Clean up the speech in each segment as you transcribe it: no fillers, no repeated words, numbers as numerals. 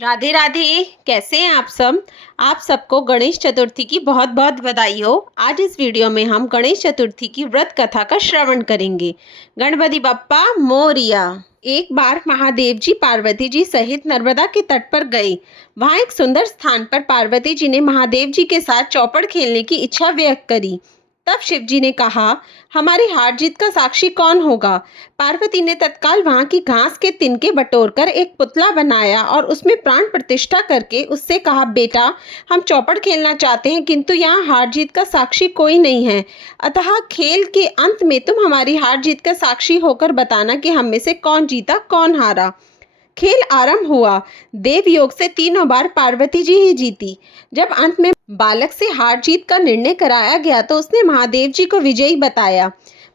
राधे राधे। कैसे हैं आप सब। आप सबको गणेश चतुर्थी की बहुत बहुत बधाई हो। आज इस वीडियो में हम गणेश चतुर्थी की व्रत कथा का श्रवण करेंगे। गणपति बप्पा मोरिया। एक बार महादेव जी पार्वती जी सहित नर्मदा के तट पर गए। वहां एक सुंदर स्थान पर पार्वती जी ने महादेव जी के साथ चौपड़ खेलने की इच्छा व्यक्त करी। तब शिव जी ने कहा, हमारी हार जीत का साक्षी कौन होगा। पार्वती ने तत्काल वहां की घास के तिनके बटोरकर एक पुतला बनाया और उसमें प्राण प्रतिष्ठा करके उससे कहा, बेटा हम चौपड़ खेलना चाहते हैं किंतु यहाँ हार जीत का साक्षी कोई नहीं है, अतः खेल के अंत में तुम हमारी हार जीत का साक्षी होकर बताना कि हम में से कौन जीता कौन हारा। खेल आरंभ हुआ। देव योग से तीनों बार पार्वती जी ही जीती। जब अंत में बालक से हार जीत का निर्णय कराया गया तो उसने महादेव जी को विजयी बताया।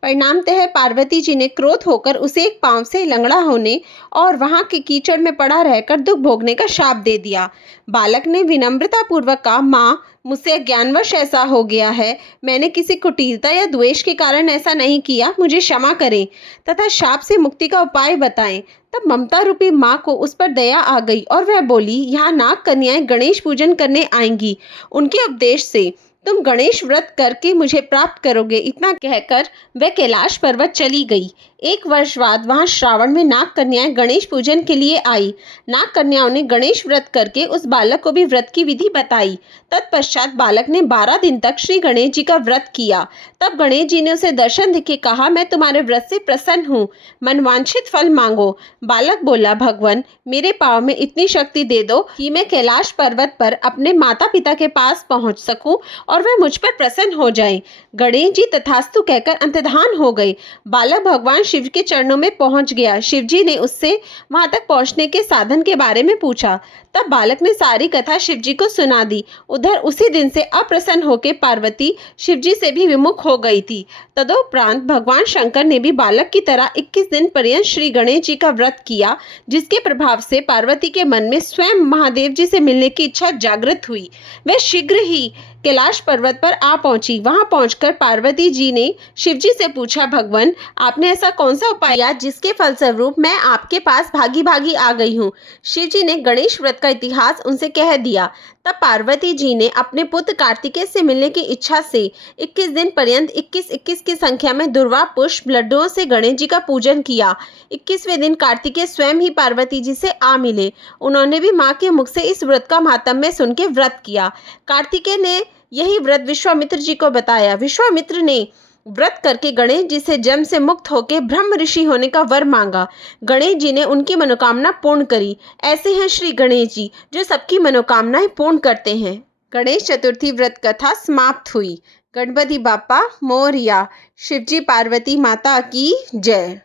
परिणामतः पार्वती जी ने क्रोध होकर उसे एक पांव से लंगड़ा होने और वहां के कीचड़ में पड़ा रहकर दुख भोगने का शाप दे दिया। बालक ने विनम्रता पूर्वक कहा, माँ मुझसे अज्ञानवश ऐसा हो गया है, मैंने किसी कुटिलता या द्वेष के कारण ऐसा नहीं किया, मुझे क्षमा करें तथा शाप से मुक्ति का उपाय बताएं। तब ममता रूपी माँ को उस पर दया आ गई और वह बोली, यहाँ नाग कन्याएं गणेश पूजन करने आएंगी, उनके उपदेश से तुम गणेश व्रत करके मुझे प्राप्त करोगे। इतना कहकर वह कैलाश पर्वत चली गई। एक वर्ष बाद वहां श्रावण में नाग कन्याएं गणेश पूजन के लिए आई। नाग कन्याओं ने गणेश व्रत करके उस बालक को भी व्रत की विधि बताई। तत्पश्चात बालक ने 12 दिन तक श्री गणेश जी का व्रत किया। तब गणेश जी ने उसे दर्शन देके कहा, मैं तुम्हारे व्रत से प्रसन्न हूँ, मनवांछित फल मांगो। बालक बोला, भगवान मेरे पांव में इतनी शक्ति दे दो कि मैं कैलाश पर्वत पर अपने माता पिता के पास पहुंच सकूं और वह मुझ पर प्रसन्न हो जाए। गणेश जी तथास्तु कहकर अंतर्धान हो गए। बालक भगवान शिव के चरणों में पहुंच गया। शिव जी ने उससे वहां तक पहुंचने के साधन के बारे में पूछा। तब बालक ने सारी कथा शिव जी को सुना दी। उधर उसी दिन से अप्रसन्न होकर पार्वती शिव जी से भी विमुख हो गई थी। तदोपरांत भगवान शंकर ने भी बालक की तरह 21 दिन पर्यंत श्री गणेश जी का व्रत किया, जिसके प्रभाव से पार्वती के मन में स्वयं महादेव जी से मिलने की इच्छा जागृत हुई। वह शीघ्र ही कैलाश पर्वत पर आ पहुंची। वहां पहुंचकर पार्वती जी ने शिव जी से पूछा, भगवान आपने ऐसा कौन सा उपाय किया जिसके फलस्वरूप मैं आपके पास भागी भागी आ गई हूँ। शिव जी ने गणेश व्रत का इतिहास उनसे कह दिया। तब पार्वती जी ने अपने पुत्र कार्तिकेय से मिलने की इच्छा से 21 दिन पर्यंत 21-21 की संख्या में दुर्वा पुष्प लड्डुओं से गणेश जी का पूजन किया। 21वें दिन कार्तिकेय स्वयं ही पार्वती जी से आ मिले। उन्होंने भी माँ के मुख से इस व्रत का महात्म्य सुन के व्रत किया। कार्तिकेय ने यही व्रत विश्वामित्र जी को बताया। विश्वामित्र ने व्रत करके गणेश जी से जन्म से मुक्त होकर ब्रह्म ऋषि होने का वर मांगा। गणेश जी ने उनकी मनोकामना पूर्ण करी। ऐसे हैं श्री गणेश जी जो सबकी मनोकामनाएं पूर्ण करते हैं। गणेश चतुर्थी व्रत कथा समाप्त हुई। गणपति बाप्पा मोरया। शिवजी पार्वती माता की जय।